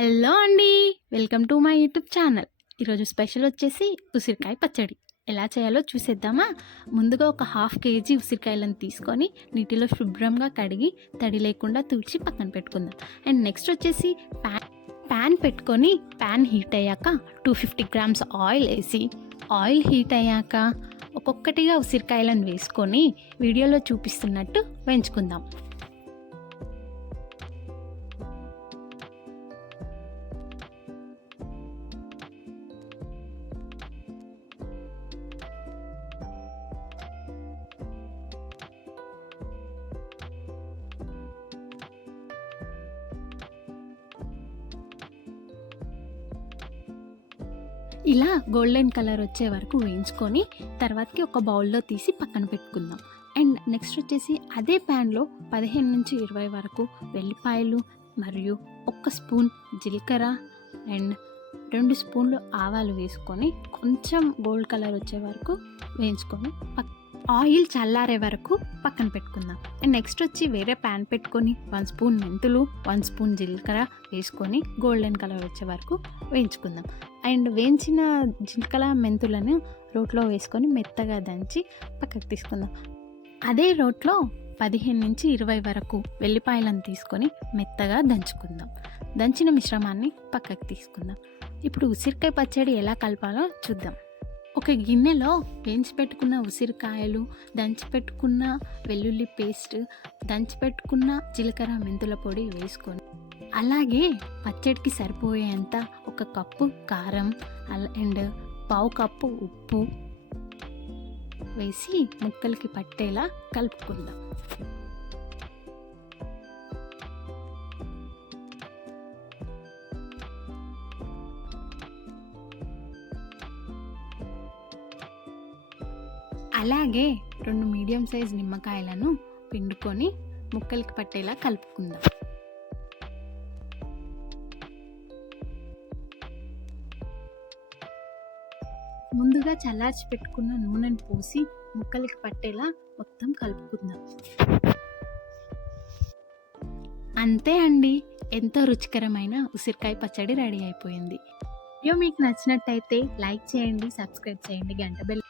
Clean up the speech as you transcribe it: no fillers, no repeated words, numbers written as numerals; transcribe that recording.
Hello అండి, welcome to my YouTube channel. ఈరోజు special వచ్చేసి ఉసిరికాయ పచ్చడి. ఎలా చేయాలో చూసేద్దామా? ముందుగా ఒక హాఫ్ కేజీ ఉసిరికాయలను తీసుకొని నీటిలో శుభ్రంగా కడిగి తడి లేకుండా తుడిచి పక్కన పెట్టుకుందాం. అండ్ నెక్స్ట్ వచ్చేసి ప్యాన్ పెట్టుకొని ప్యాన్ హీట్ అయ్యాక 250 గ్రామ్స్ ఆయిల్ వేసి ఆయిల్ హీట్ అయ్యాక ఒక్కొక్కటిగా ఉసిరికాయలను వేసుకొని వీడియోలో చూపిస్తున్నట్టు వేయించుకుందాం. ఇలా గోల్డెన్ కలర్ వచ్చే వరకు వేయించుకొని తర్వాతకి ఒక బౌల్లో తీసి పక్కన పెట్టుకుందాం. అండ్ నెక్స్ట్ వచ్చేసి అదే ప్యాన్లో 15-20 వరకు వెల్లిపాయలు మరియు 1 స్పూన్ జీలకర్ర అండ్ 2 స్పూన్లు ఆవాలు వేసుకొని కొంచెం గోల్డ్ కలర్ వచ్చే వరకు వేయించుకొని ఆయిల్ చల్లారే వరకు పక్కన పెట్టుకుందాం. అండ్ నెక్స్ట్ వచ్చి వేరే ప్యాన్ పెట్టుకొని 1 స్పూన్ మెంతులు 1 స్పూన్ జీలకర్ర వేసుకొని గోల్డెన్ కలర్ వచ్చే వరకు వేయించుకుందాం. అండ్ వేయించిన జీలకర్ర మెంతులను రోట్లో వేసుకొని మెత్తగా దంచి పక్కకు తీసుకుందాం. అదే రోట్లో 15-20 వరకు వెల్లిపాయలను తీసుకొని మెత్తగా దంచుకుందాం. దంచిన మిశ్రమాన్ని పక్కకు తీసుకుందాం. ఇప్పుడు ఉసిరికాయ పచ్చడి ఎలా కలపాలో చూద్దాం. ఒక గిన్నెలో వేయించి పెట్టుకున్న ఉసిరికాయలు, దంచి పెట్టుకున్న వెల్లుల్లి పేస్ట్, దంచి పెట్టుకున్న జీలకర్ర మెంతుల పొడి వేసుకొని అలాగే పచ్చడికి సరిపోయేంత 1 కప్పు కారం అండ్ 1/2 కప్పు ఉప్పు వేసి ముక్కలకి పట్టేలా కలుపుకుందాం. అలాగే 2 మీడియం సైజ్ నిమ్మకాయలను పిండుకొని ముక్కలకి పట్టేలా కలుపుకుందాం. ముందుగా చల్లార్చి పెట్టుకున్న నూనెను పోసి ముక్కలకి పట్టేలా మొత్తం కలుపుకుందాం. అంతే అండి, ఎంతో రుచికరమైన ఉసిరికాయ పచ్చడి రెడీ అయిపోయింది. వీడియో మీకు నచ్చినట్టయితే లైక్ చేయండి, సబ్స్క్రైబ్ చేయండి, గంట బెల్